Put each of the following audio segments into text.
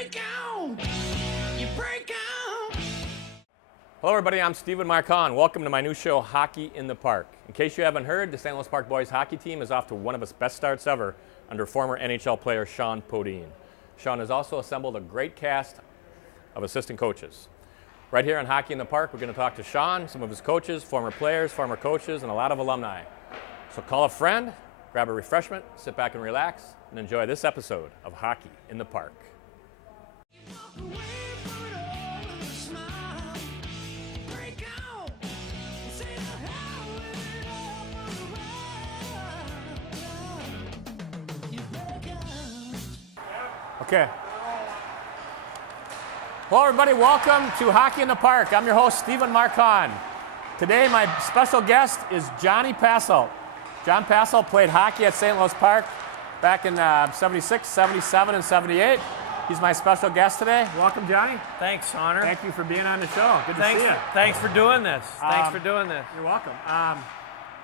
break out. You break out. Hello everybody, I'm Stephen Hahn. Welcome to my new show, Hockey in the Park. In case you haven't heard, the St. Louis Park boys hockey team is off to one of its best starts ever under former NHL player Sean Podine. Sean has also assembled a great cast of assistant coaches. Right here on Hockey in the Park, we're going to talk to Sean, some of his coaches, former players, former coaches, and a lot of alumni. So call a friend, grab a refreshment, sit back and relax, and enjoy this episode of Hockey in the Park. Okay. Hello everybody, welcome to Hockey in the Park. I'm your host, Stephen Hahn. Today my special guest is Johnny Passolt. John Passolt played hockey at St. Louis Park back in 76, 77, and 78. He's my special guest today. Welcome, Johnny. Thanks, Honor. Thank you for being on the show. Good to see you. Thanks for doing this. Thanks for doing this. You're welcome.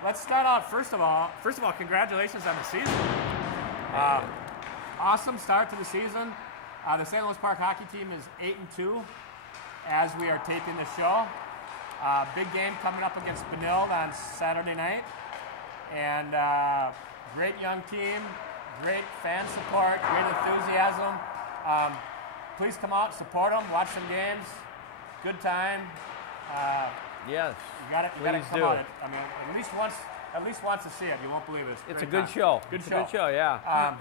Let's start out, first of all, congratulations on the season. Awesome start to the season. The St. Louis Park hockey team is 8-2 as we are taping the show. Big game coming up against Benilde on Saturday night. And great young team, great fan support, great enthusiasm. Please come out, support them, watch some games. Good time. Yes. You got to come out. I mean, at least once to see it. You won't believe it. It's a good show. It's a good show, yeah.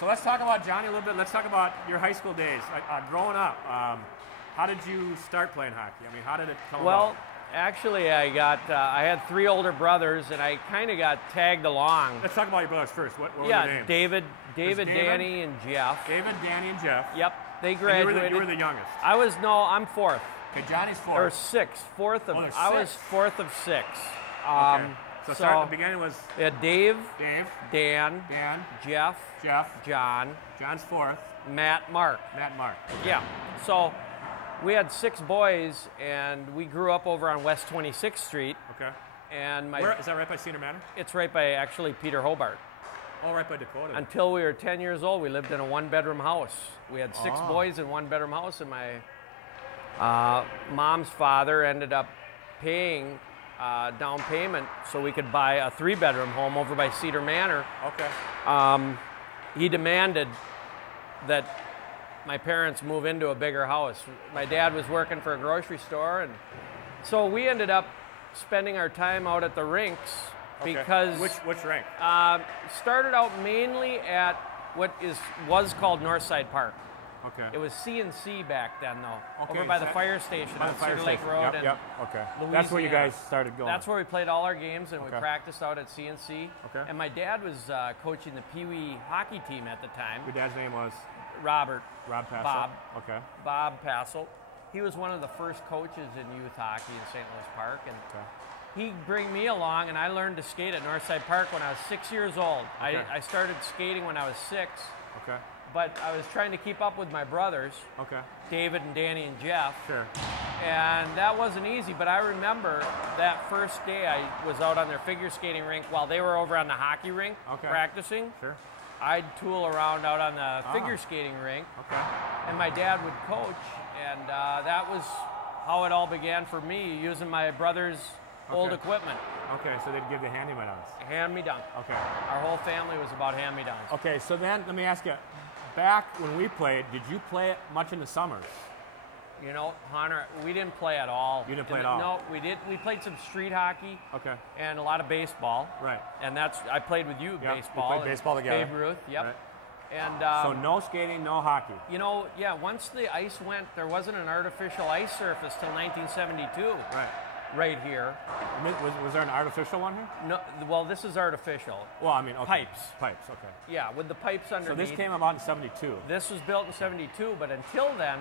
So let's talk about Johnny a little bit. Let's talk about your high school days. Growing up, how did you start playing hockey? I mean, how did it come about? Well, actually, I had three older brothers, and I kind of got tagged along. Let's talk about your brothers first. What were their names? David, Danny, and Jeff. David, Danny, and Jeff. Yep, they graduated. You were the youngest. I'm fourth. Okay, Johnny's fourth. Or sixth. I was fourth of six. Okay. So start at the beginning was Dave, Dan, Jeff, John. John's fourth. Mark. Yeah. So we had six boys, and we grew up over on West 26th Street. Okay. And is that right by Cedar Manor? It's right by actually Peter Hobart. Oh, right by Dakota. Until we were 10 years old, we lived in a one-bedroom house. We had six boys in one-bedroom house, and my mom's father ended up paying down payment so we could buy a three-bedroom home over by Cedar Manor. Okay. He demanded that my parents move into a bigger house. My dad was working for a grocery store, and so we ended up spending our time out at the rinks. Okay. Because which rink? Started out mainly at what was called Northside Park. Okay. It was C&C back then, though, okay, over by the fire station on Cedar Lake Road. Yep. Okay. Louisiana. That's where you guys started going. That's where we played all our games, and we practiced out at C&C. Okay. And my dad was coaching the Pee Wee hockey team at the time. Your dad's name was? Rob Passolt. Bob. Okay. Bob Passolt. He was one of the first coaches in youth hockey in St. Louis Park, and he'd bring me along, and I learned to skate at Northside Park when I was 6 years old. Okay. I started skating when I was 6. Okay. But I was trying to keep up with my brothers, David and Danny and Jeff. Sure. And that wasn't easy, but I remember that first day I was out on their figure skating rink while they were over on the hockey rink practicing. Sure. I'd tool around out on the figure skating rink. Okay. And my dad would coach, and that was how it all began for me, using my brother's old equipment. Okay, so they'd give you hand-me-downs. Hand-me-down. Okay. Our whole family was about hand-me-downs. Okay, so then let me ask you, back when we played, did you play much in the summers? You know, Hunter, we didn't play at all. You didn't play at all? No, we did. We played some street hockey. Okay. And a lot of baseball. Right. And I played with you baseball. We played baseball together. Babe Ruth, yep. Right. And so no skating, no hockey. You know, once the ice went, there wasn't an artificial ice surface till 1972. Right. Right here. Was there an artificial one here? No. Well, this is artificial. Well, I mean, pipes. Pipes. Okay. Yeah, with the pipes underneath. So this came about in 72. This was built in 72, but until then,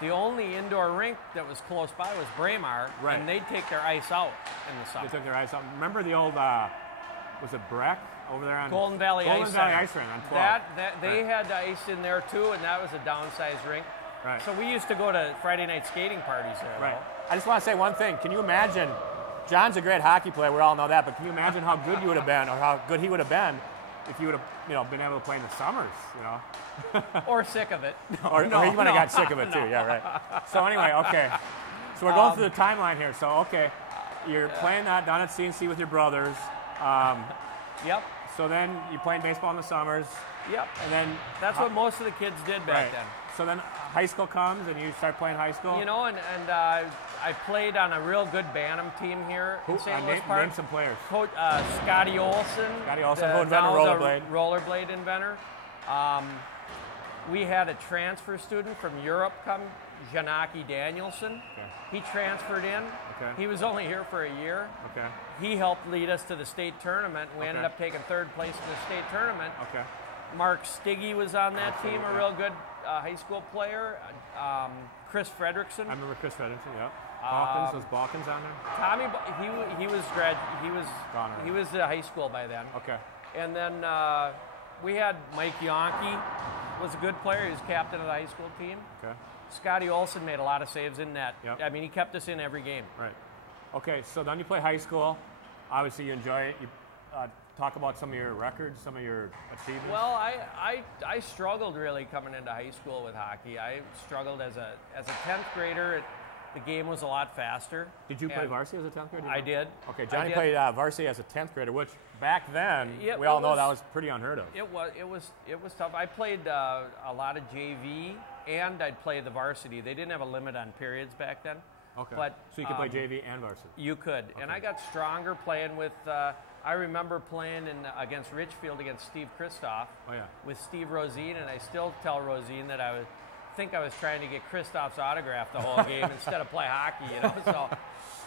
the only indoor rink that was close by was Braemar, and they'd take their ice out in the summer. They took their ice out. Remember the old, was it Breck over there on Golden Valley Ice Rink on 12? They had ice in there too, and that was a downsized rink. Right. So we used to go to Friday night skating parties there. Right. Though. I just want to say one thing. Can you imagine? John's a great hockey player. We all know that. But can you imagine how good you would have been, or how good he would have been, if you would have been able to play in the summers, Or sick of it. or he might have got sick of it too. Yeah, right. So anyway, okay. So we're going through the timeline here. So okay, you're playing that down at CNC with your brothers. Yep. So then you playing baseball in the summers. Yep. And then that's what most of the kids did back then. So then high school comes and you start playing high school. And I played on a real good Bantam team here in St. Louis Park. Name some players. Coach Scotty Olson. Scotty Olson, who invented rollerblade. Rollerblade inventor. We had a transfer student from Europe come, Janaki Danielson. Okay. He transferred in. Okay. He was only here for a year. Okay. He helped lead us to the state tournament. We ended up taking third place in the state tournament. Okay. Mark Stiggy was on that team, a real good high school player. Chris Fredrickson. I remember Chris Fredrickson. Yeah. Balkans, was Balkans on there? Tommy, he was high school by then. Okay. And then we had Mike Yonke, was a good player. He was captain of the high school team. Okay. Scotty Olson made a lot of saves in net. Yep. I mean, he kept us in every game. Right. Okay, so then you play high school. Obviously, you enjoy it. You talk about some of your records, some of your achievements. Well, I struggled really coming into high school with hockey. I struggled as a 10th grader. The game was a lot faster. Did you play varsity as a 10th grader? I did. Okay, Johnny played varsity as a 10th grader, which back then we all know that was pretty unheard of. It was tough. I played a lot of JV, and I'd play the varsity. They didn't have a limit on periods back then. Okay. But, so you could play JV and varsity. You could, and I got stronger playing with. I remember playing against Richfield against Steve Kristoff. Oh yeah. With Steve Rosine, and I still tell Rosine that I think I was trying to get Kristoff's autograph the whole game instead of play hockey. So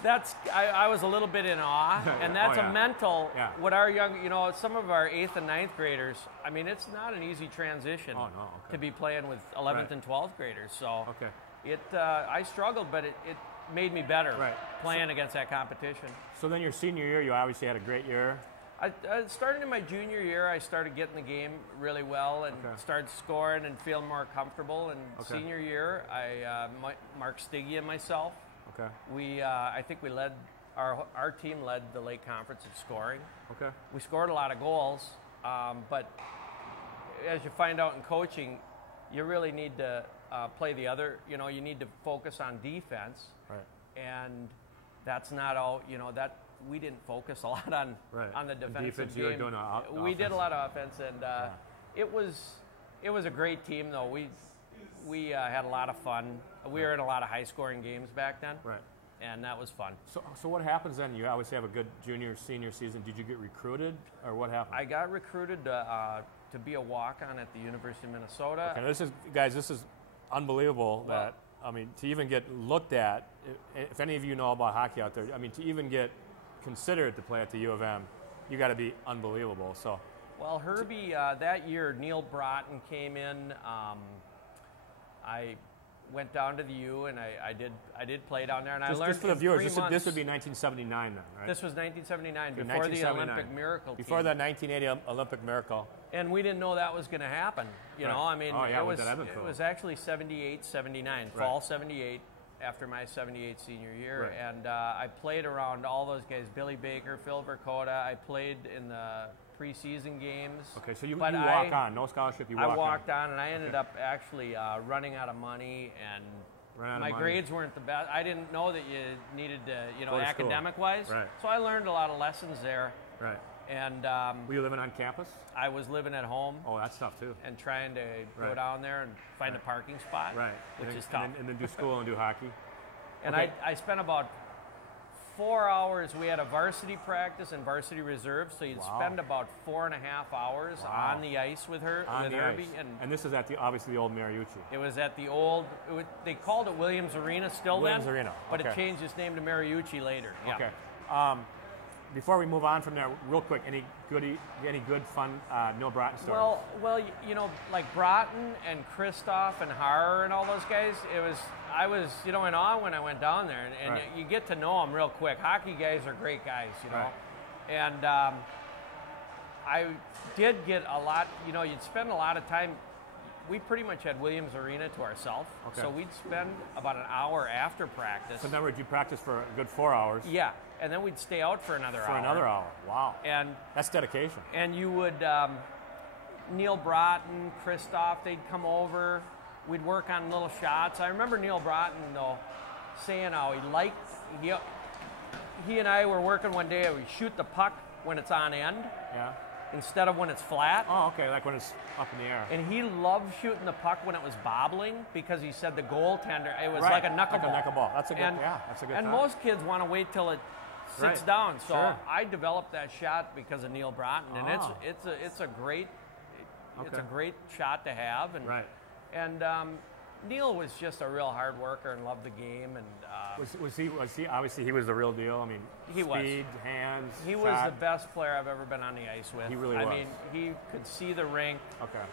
that's I was a little bit in awe, and that's a mental. Yeah. What our young, some of our 8th and 9th graders. I mean, it's not an easy transition to be playing with 11th and 12th graders. So I struggled, but it made me better playing against that competition. So then your senior year, you obviously had a great year. I started in my junior year. I started getting the game really well and started scoring and feeling more comfortable. And senior year, Mark Stiggy and myself, I think we led our team led the Lake Conference in scoring. Okay. We scored a lot of goals, but as you find out in coaching, you really need to play the other. You need to focus on defense. Right. And that's not all. That. We didn't focus a lot on the defensive game. We did a lot of offense, and it was a great team. Though we had a lot of fun. We were in a lot of high scoring games back then, and that was fun. So what happens then? You obviously have a good junior senior season. Did you get recruited, or what happened? I got recruited to be a walk-on at the University of Minnesota. Okay, this is unbelievable. That to even get looked at. If any of you know about hockey out there, to even get considered to play at the U of M, you got to be unbelievable. So, well, Herbie, that year Neil Broughton came in. I went down to the U, and I did play down there, and I learned. Just for the viewers, this would be 1979 then, right? This was 1979, before the Olympic miracle. Before the 1980 Olympic miracle. And we didn't know that was going to happen. It was actually 78, 79, fall 78. After my 78 senior year, and I played around all those guys, Billy Baker, Phil Verkota. I played in the preseason games. Okay, so you walked on, no scholarship, I walked on, and I ended up actually running out of money, and my grades weren't the best. I didn't know that you needed to, academic-wise. So I learned a lot of lessons there. Right. And were you living on campus? I was living at home. Oh, that's tough too. And trying to go down there and find a parking spot, which is tough. And then do school and do hockey. And I spent about 4 hours. We had a varsity practice and varsity reserve, so you'd spend about 4.5 hours on the ice with Herbie. And this is at obviously the old Mariucci. It was at the old. They called it Williams Arena still Williams Arena, but it changed its name to Mariucci later. Yeah. Okay. Before we move on from there, real quick, any good fun Neil Broughton stories? Well, like Broughton and Kristoff and Harr and all those guys. I was in awe when I went down there, and you get to know them real quick. Hockey guys are great guys, and I did get a lot. You'd spend a lot of time. we pretty much had Williams Arena to ourselves. Okay. So we'd spend about an hour after practice. So in other words, you practice for a good 4 hours. Yeah, and then we'd stay out for another hour. For another hour. Wow. And that's dedication. And you would, Neil Broughton, Christoph, they'd come over. We'd work on little shots. I remember Neil Broughton, though, saying how he and I were working one day, we shoot the puck when it's on end. Yeah. Instead of when it's flat. Oh, okay, like when it's up in the air. And he loved shooting the puck when it was bobbling because he said the goaltender, it was like a knuckleball. Like a knuckleball. That's a good, that's a good And time. most kids want to wait till it sits down. So sure. I developed that shot because of Neil Broughton, and it's a great shot to have. And and Neil was just a real hard worker and loved the game. And was he obviously he was the real deal? I mean, speed, hands. He was the best player I've ever been on the ice with. He really was. I mean, he could see the rink. Okay.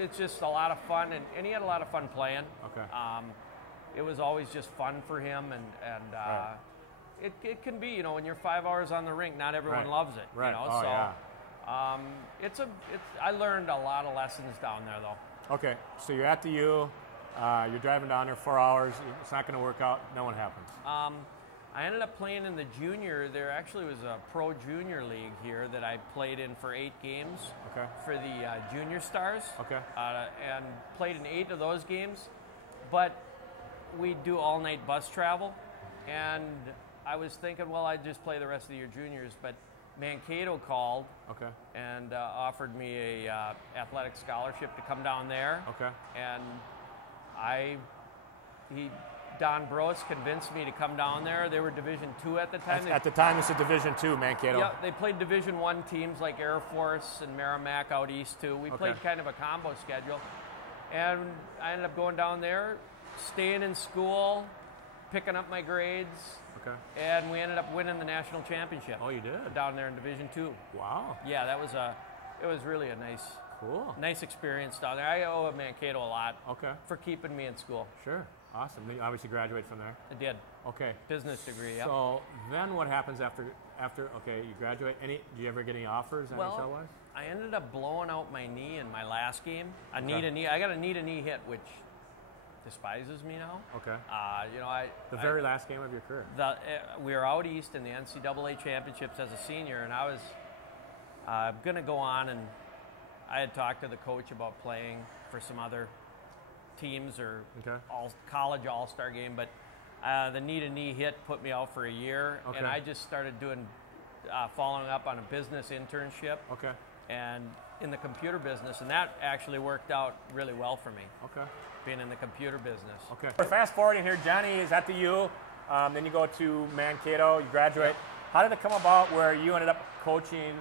It's just a lot of fun, and he had a lot of fun playing. Okay. It was always just fun for him, and it can be, you know, when you're 5 hours on the rink, not everyone loves it. Right. You know? Oh, so I learned a lot of lessons down there, though. Okay, so you're at the U. You're driving down there 4 hours. It's not going to work out. No one happens. I ended up playing in the junior. There actually was a pro junior league here that I played in for 8 games. Okay. For the junior stars. Okay. And played in 8 of those games. But we do all-night bus travel, and I was thinking, well, I'd just play the rest of the year juniors, but Mankato called and offered me a athletic scholarship to come down there. Okay. And Don Bros convinced me to come down there. They were Division II at the time. At the time, it's a Division II, Mankato. Yeah, they played Division I teams like Air Force and Merrimack out east too. We played kind of a combo schedule. And I ended up going down there, staying in school, picking up my grades. Okay. And we ended up winning the national championship. Oh, you did? Down there in Division II. Wow. Yeah, it was really a nice experience down there. I owe Mankato a lot for keeping me in school. Sure. Awesome. Then you obviously graduate from there. I did. Okay. Business degree, yeah. So then what happens after you graduate? Do you ever get any offers NHL-wise? I ended up blowing out my knee in my last game. I got a knee-to-knee hit, which despises me now. Okay. The very last game of your career. We were out east in the NCAA championships as a senior, and I was going to go on, and I had talked to the coach about playing for some other teams or college all-star game, but the knee-to-knee hit put me out for a year, and I just started following up on a business internship. Okay. And in the computer business, and that actually worked out really well for me. Okay. Being in the computer business. Okay. We're fast forwarding here. Johnny is at the U. Then you go to Mankato. You graduate. Yep. How did it come about where you ended up coaching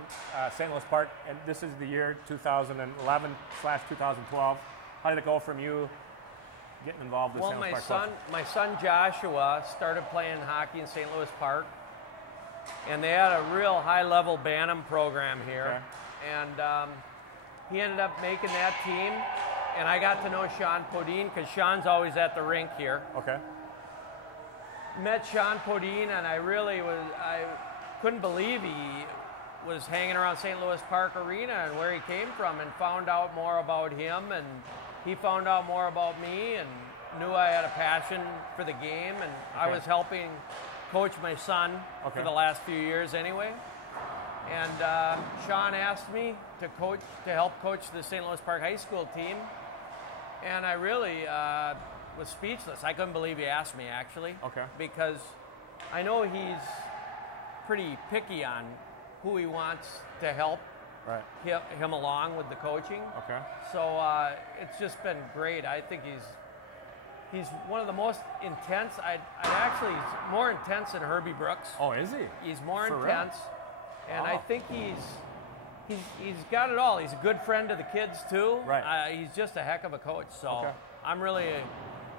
St. Louis Park? And this is the year 2011/2012. How did it go from you getting involved with St. Louis Park coaching? My son Joshua started playing hockey in St. Louis Park, and they had a real high-level Bantam program here, and he ended up making that team. And I got to know Sean Podine because Sean's always at the rink here. Okay. Met Sean Podine, and I couldn't believe he was hanging around St. Louis Park Arena and where he came from, and found out more about him, and he found out more about me, and knew I had a passion for the game, and I was helping coach my son for the last few years anyway. And Sean asked me to help coach the St. Louis Park High School team. And I really was speechless. I couldn't believe he asked me, actually. Okay. Because I know he's pretty picky on who he wants to help him along with the coaching. Okay. So it's just been great. I think he's one of the most intense. He's more intense than Herbie Brooks. Oh, is he? He's more intense. And I think he's got it all. He's a good friend to the kids, too. Right. He's just a heck of a coach. So I'm really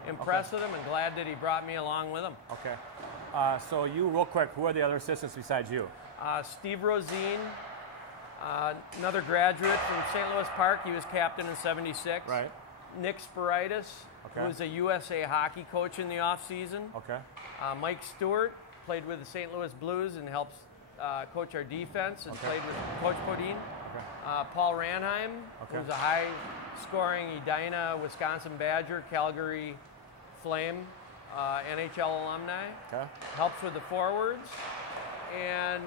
impressed with him and glad that he brought me along with him. Okay. So you, real quick, who are the other assistants besides you? Steve Rosine, another graduate from St. Louis Park. He was captain in '76. Right. Nick Spiritis, who was a USA hockey coach in the offseason. Okay. Mike Stewart played with the St. Louis Blues and helps coach our defense and played with Coach Podine. Okay. Paul Ranheim, who's a high scoring Edina, Wisconsin Badger, Calgary Flame, NHL alumni. Okay. Helps with the forwards. And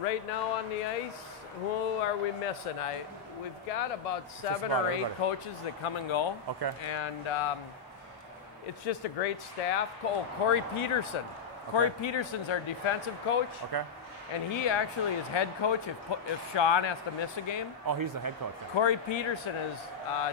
right now on the ice, who are we missing? We've got about 7 or 8 everybody. coaches that come and go. Okay. And it's just a great staff. Oh, Corey Peterson. Corey Peterson's our defensive coach. Okay. And he actually is head coach if Sean has to miss a game. Oh, he's the head coach. Yeah. Corey Peterson is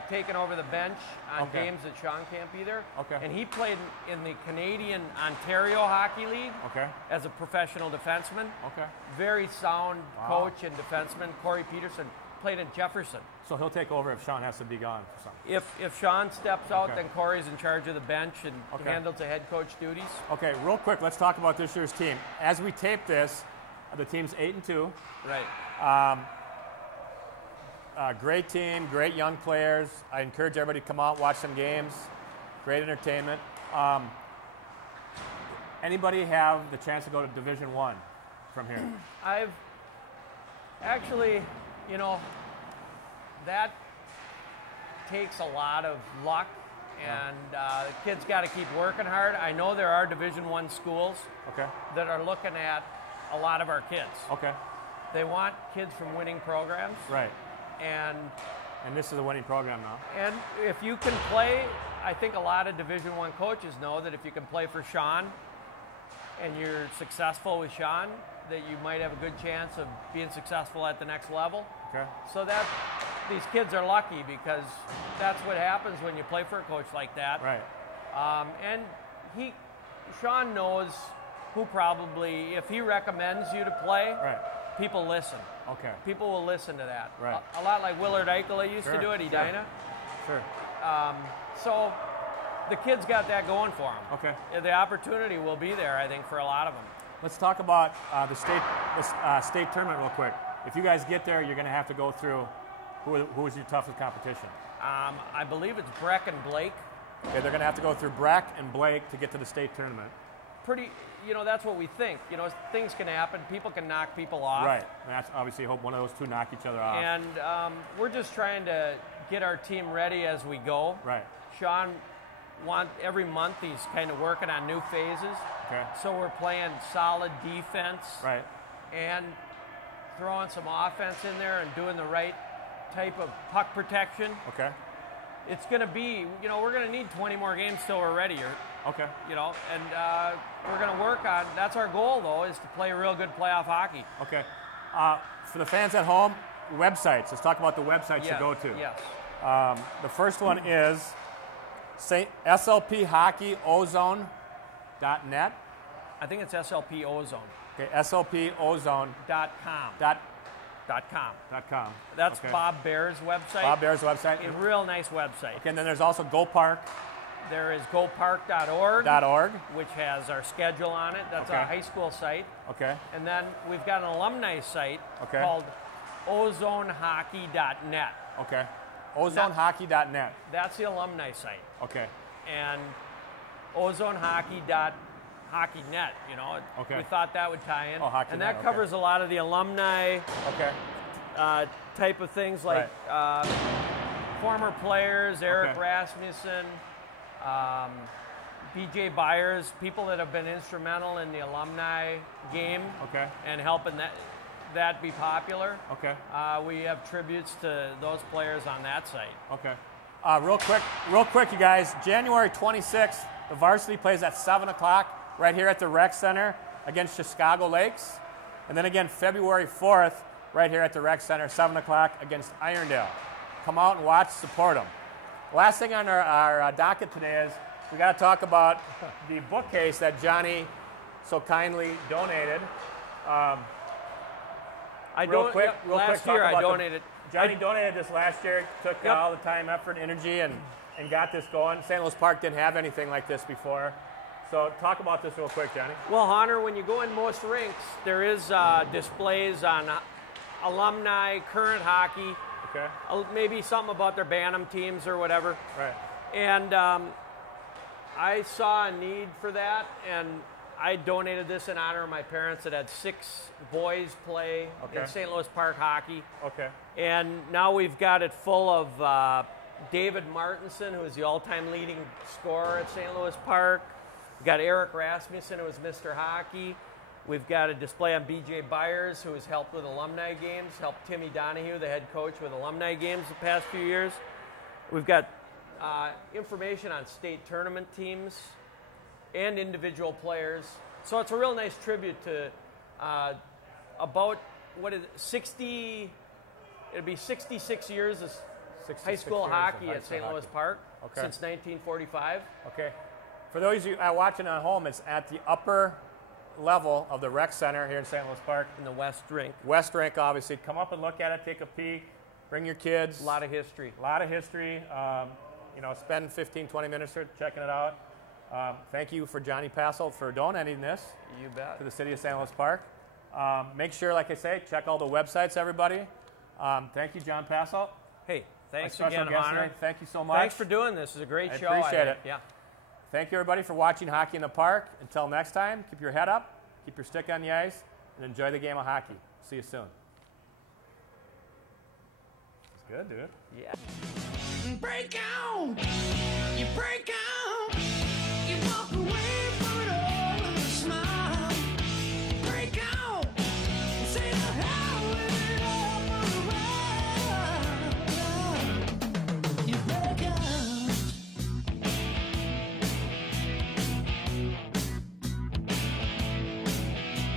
taken over the bench on Okay. games that Sean can't be there. Okay. And he played in the Canadian Ontario Hockey League Okay. as a professional defenseman. Okay. Very sound Wow. coach and defenseman. Corey Peterson played in Jefferson. So he'll take over if Sean has to be gone for something. If Sean steps out, Okay. then Corey's in charge of the bench and Okay. handles the head coach duties. Okay, real quick, let's talk about this year's team. As we tape this, the team's 8-2. Right. Great team, great young players. I encourage everybody to come out, watch some games. Great entertainment. Anybody have the chance to go to Division I from here? I've actually, that takes a lot of luck, and the kids got to keep working hard. I know there are Division I schools Okay. that are looking at a lot of our kids. Okay. They want kids from winning programs, Right. and this is a winning program now. if you can play, I think a lot of Division I coaches know that if you can play for Sean and you're successful with Sean, that you might have a good chance of being successful at the next level. Okay. So that these kids are lucky because that's what happens when you play for a coach like that. Right. And Sean knows who probably, if he recommends you to play, Right. people listen. Okay. People will listen to that. Right. A lot like Willard Eichel used Sure, to do at sure. Edina. Sure. So the kids got that going for them. Okay. The opportunity will be there, I think, for a lot of them. Let's talk about the state tournament real quick. If you guys get there, you're going to have to go through who is your toughest competition. I believe it's Breck and Blake. Okay, they're going to have to go through Breck and Blake to get to the state tournament. That's what we think. Things can happen. People can knock people off. Right. And that's obviously hope one of those two knock each other off. And we're just trying to get our team ready as we go. Right. Sean every month he's kind of working on new phases. Okay. So we're playing solid defense. Right. And throwing some offense in there and doing the right type of puck protection. Okay. It's going to be, we're going to need 20 more games till we're ready. Okay. And we're going to work on, that's our goal though, is to play real good playoff hockey. Okay. For the fans at home, websites. Let's talk about the websites to go to. Yes. The first one is slphockeyozone.net. I think it's SLP Ozone. Okay, slpozone.com. .com. That's Okay. Bob Bear's website. Bob Bear's website. A real nice website. Okay, and then there's also GoPark.org. There is gopark.org, which has our schedule on it. That's Okay. a high school site. Okay. And then we've got an alumni site Okay. called ozonehockey.net. Okay. Ozonehockey.net. That's the alumni site. Okay. And ozonehockey.hockeynet, Okay. we thought that would tie in. Oh, HockeyNet, and that okay. covers a lot of the alumni Okay. type of things like former players, Eric Okay. Rasmussen, BJ Byers, people that have been instrumental in the alumni game Okay. and helping that be popular. Okay. We have tributes to those players on that site. Okay. Real quick, you guys. January 26th, the varsity plays at 7 o'clock right here at the Rec Center against Chicago Lakes. And then again, February 4th, right here at the Rec Center, 7 o'clock against Irondale. Come out and watch, support them. Last thing on our docket today is we got to talk about the bookcase that Johnny so kindly donated. Real quick, last talk year I about donated. Johnny donated this last year, took Yep. all the time, effort, energy, and got this going. St. Louis Park didn't have anything like this before. So talk about this real quick, Johnny. Well, Hunter, when you go in most rinks, there is displays on alumni, current hockey, Okay. maybe something about their Bantam teams or whatever. Right. And I saw a need for that, and I donated this in honor of my parents that had 6 boys play Okay. in St. Louis Park hockey. Okay. And now we've got it full of David Martinson, who is the all-time leading scorer at St. Louis Park. We've got Eric Rasmussen, who is Mr. Hockey. We've got a display on B.J. Byers, who has helped with alumni games, helped Timmy Donahue, the head coach, with alumni games the past few years. We've got information on state tournament teams and individual players. So it's a real nice tribute to about, what is it, 60, it'll be 66 years of high school hockey at St. Louis Park since 1945. Okay. For those of you watching at home, it's at the upper level of the rec center here in St. Louis Park. In the West Rink. West Rink, obviously. Come up and look at it, take a peek, bring your kids. A lot of history. A lot of history. You know, spend 15, 20 minutes here checking it out. Thank you for Johnny Passolt for donating this You bet. to the city of St. Louis Park. Make sure, like I say, check all the websites, everybody. Thank you, John Passolt. Hey, thanks Our again, special guest Hahn. today. Thank you so much. Thanks for doing this. It's a great show. Appreciate it. Yeah. Thank you, everybody, for watching Hockey in the Park. Until next time, keep your head up, keep your stick on the ice, and enjoy the game of hockey. See you soon. It's good, dude. Yeah. Break out, you break out, you walk away from it all with a smile. Break out, say the hell with it all for a while. You break out.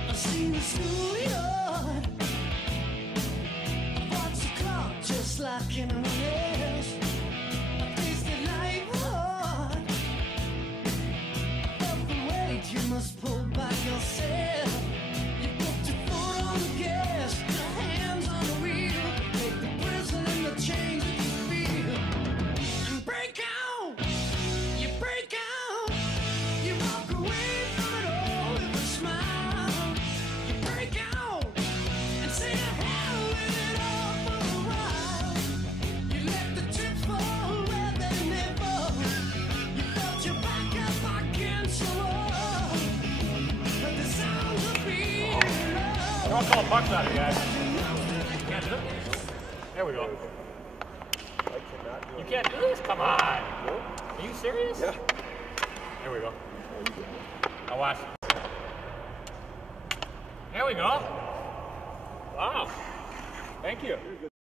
I've seen the schoolyard. I've watched the clock just like anyone else. You must pull back yourself. You put your foot on the gas, your hands on the wheel. Take the prison and the chains that you feel. And break out, you break out. You walk away from it all with a smile. You break out and say to hell with it all for a while. You let the chips fall where they may fall. You felt your back up against the wall. Don't call pucks out here, guys. There we go. You can't do this? Come on. Are you serious? Yeah. There we go. Now watch. There we go. Wow. Thank you.